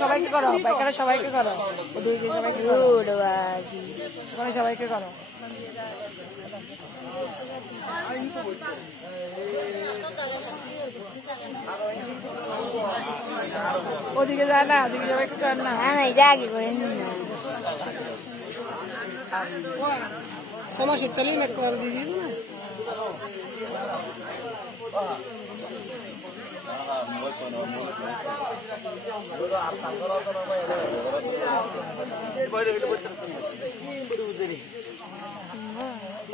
সবাইকে করো, এখানে সবাইকে করো, সবাইকে করো, ওখানে সবাইকে করো। ওদিকে যায় না, ওদিকে সবাইকে কর না। সমাজের তালিম এক করে দিয়ে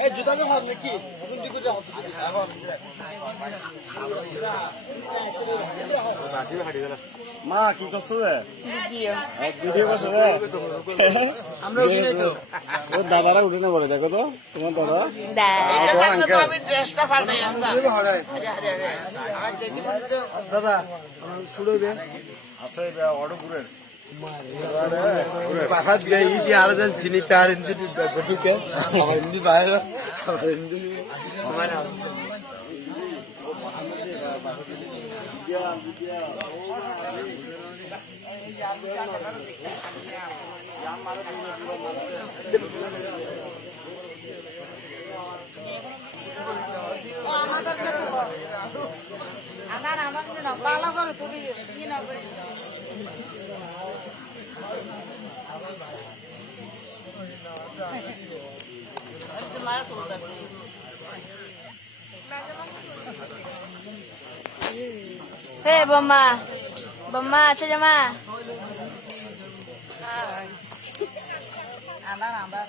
এই জুতাটা হবে কি মা কি করছো ভিডিও করছো আমরা ওর দাদারা উঠে না বলে দেখো তো তোমার দাদা শুরুবে আছে অর্ডার পাখাত গিয়ে ইতি আরো যেন চিনি তার হিন্দি ঢুকে হিন্দি বাইরে হিন্দি আমার ভালো করে তুলি Hei Bama, Bama, coba ma. andar